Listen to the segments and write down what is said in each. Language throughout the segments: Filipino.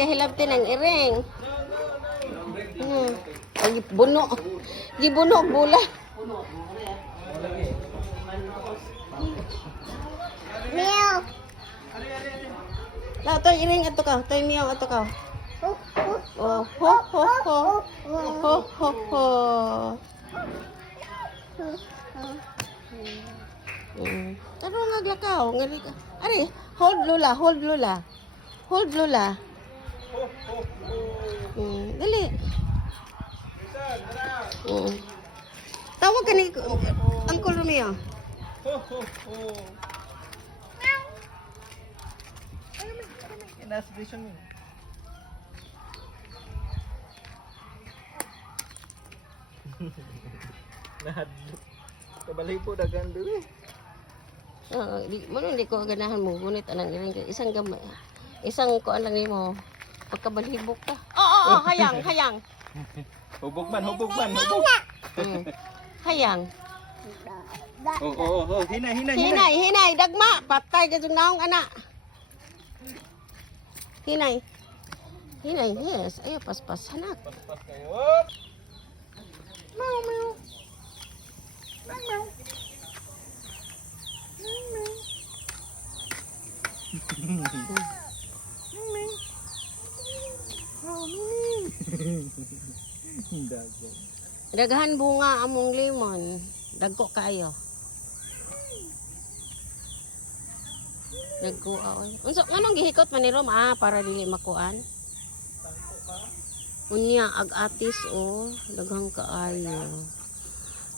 kahilabti ng iring. Ay, buno. Gibuno og bula. Meow. Lah toy iring ato ka, toy meow ato ka. Oh, ho ho ho. Ho ho ho. Ano naglakaw? Ari, hold Lola, hold Lola. Hold Lola. Dali. Tawag ka ni Uncle Romeo. Nasa vision mo. Nahadlok. Kabalay po dagan dulu. Hindi ko ganahan mo. Ngunit anang iring ka. Isang gamay. Isang kuan lang mo. Pagkabalhibok ka. Oo, hayang, hayang. Hubog man. Hubog. Hayang. Oh. Hinay. Dagma. Patay ka yung naong anak. Hinay, yes. Ayaw, paspas, anak. Pas kayo. Meow. Daghan bunga among lemon. Dagko kayo. Dagko oy. Unsa nganong gihikot man ni Rom para dili makuan? Unya ag-atis daghang kaayo.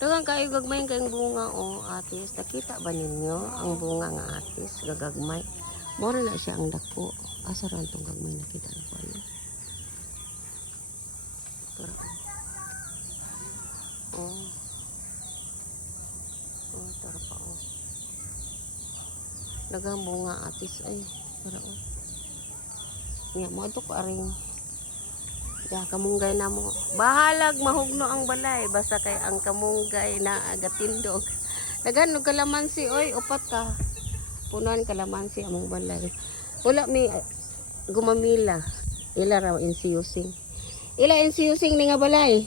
Daghang kaayo gagmay kayong bunga atis. Nakita ba ninyo ang bunga nga atis gagagmay? Mora na siya ang dako. Asa ra tong gagmay nakita ko ano? Tara pa dagang bunga atis ay para niya mo to ko aring kamunggay na mo bahalag mahugno ang balay basta kay ang kamunggay na agatindog dagan og kalamansi upat ka punuan kalamansi among balay wala mi gumamila ila ra insiyusing ni nga balay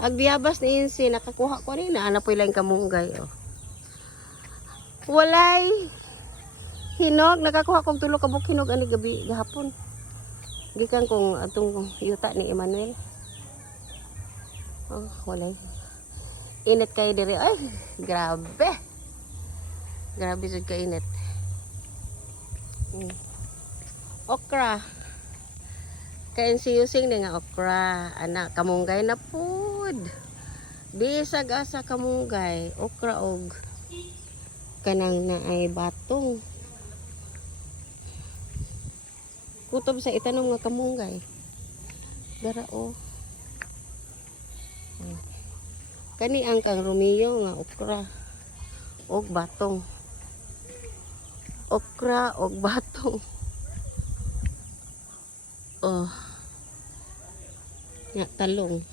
Agbiyabas ni Insi, nakakuha ko rin na po ilang kamunggay. Walay hinog, nakakuha kong tulo kabuk hinog ani gabi gahapon. Gikan kong atong yuta ni Emmanuel. Walay. Init kayo diri. Ay, grabe. Grabe sud ka init. Okra. Kaya insiyusing ni nga okra. Anak, kamunggay na po. Bisag asa kamunggay okra og kanang naay batong kutob sa itanom nga kamunggay dara kani ang kang Romeo nga okra og batong nya talong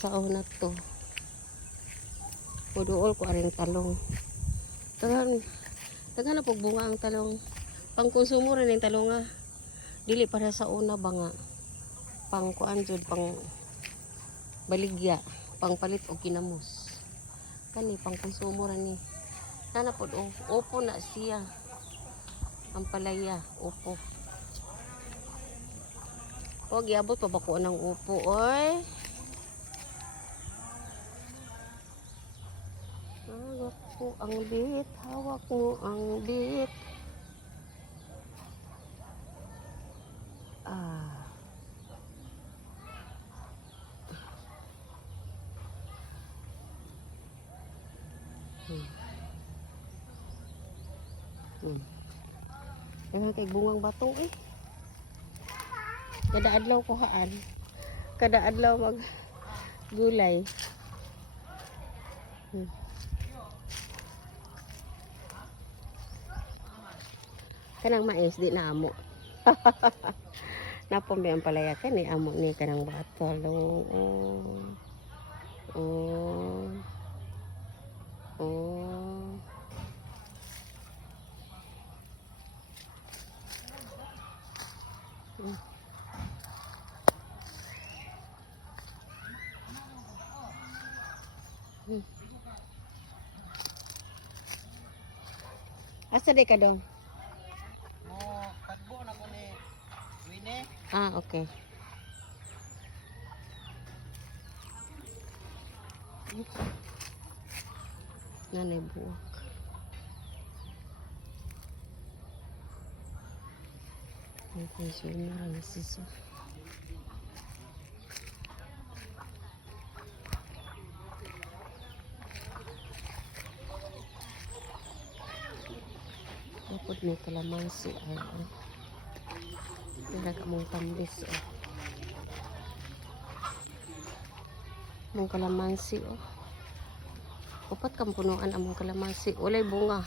sao na to puduol ko aring talong tagan na pagbunga ang talong pang konsumo rin yung talong dili para sa una ba nga pang kuan jud pang baligya pang palit og kinamos kani pang konsumo rin ni nana pod opo na siya ang palaya opo o giabot pa ba ko ng upo hawak mo ang bit Kaya kay bungang batong kada adlaw kuhaan kada adlaw mag gulay kanang mais di na amo napombe ang palayakan ni amo ni kanang batol Asa di ka daw? Mo tagbo na ko ni Wine. Ah, okay. Nanay buwak. Ang consumer ang siso. Tapos may kalamansi. Ay. Nilagay mong tambis. Oh. Mong kalamansi. Oh. Upat kang punuan among kalamansi. Walay bunga.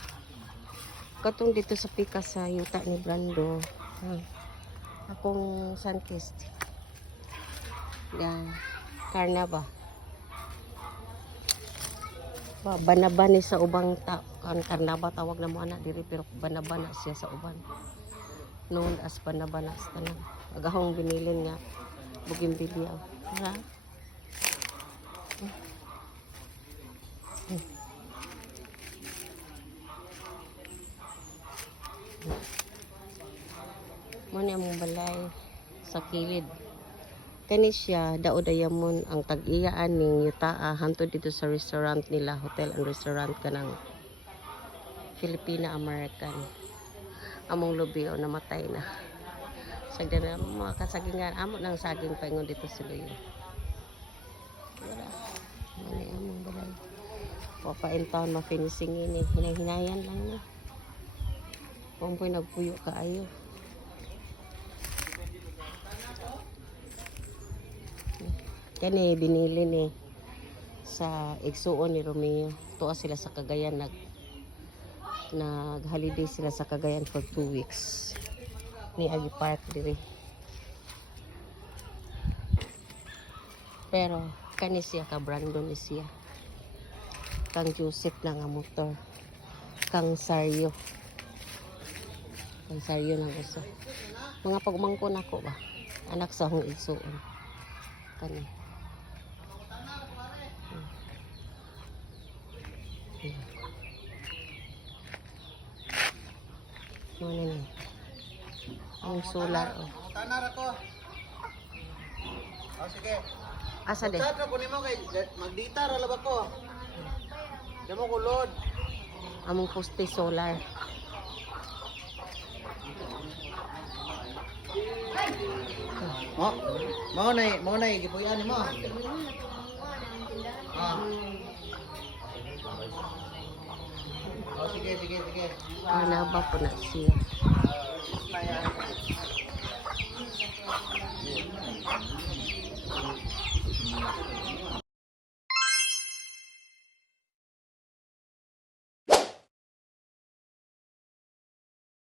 Katong dito sa pika sa yuta ni Brando. Akong sunkist. Yan. Karnaba. Banaba ni sa ubang karnaba tawag na mo anak diri pero banaba na siya sa uban. Known as banaba na sa tanan. Agahong binilin nga bugimbilya. Ha? Muna among balay sa kilid. Kani siya daod-ayamon ang tag-iyaan ning yutaa hantod dito sa restaurant nila, hotel and restaurant kanang Filipina American. Among lubi o namatay na. Sagda na mga kasagingan amo nang saging paingon dito sa luyo. Wala. Muna among balay. Papain taon ma-finishing ini. Hinay-hinayan lang na. Kung po'y nagpuyo kaayo. Kani binili ni sa igsuon ni Romeo. Tuwa sila sa Cagayan nag-holiday sila sa Cagayan for 2 weeks. Ni agi park diri. Pero kani siya ka Brandon ni siya. Kang Joseph na nga motor. Kang Saryo. Kang Saryo nang uso. Mga pagumangkon ako ba? Anak sa hong igsuon. Kani. Ano niya? Ang solar. Oh. Tanar ako. Oh sige. Asa de? Sa ko nimo kay magdita ra laba ko. Demo ko load. Among poste solar. Mo na gipuyan nimo. Ah. Oh sige. Hanaba po na siya. Kaya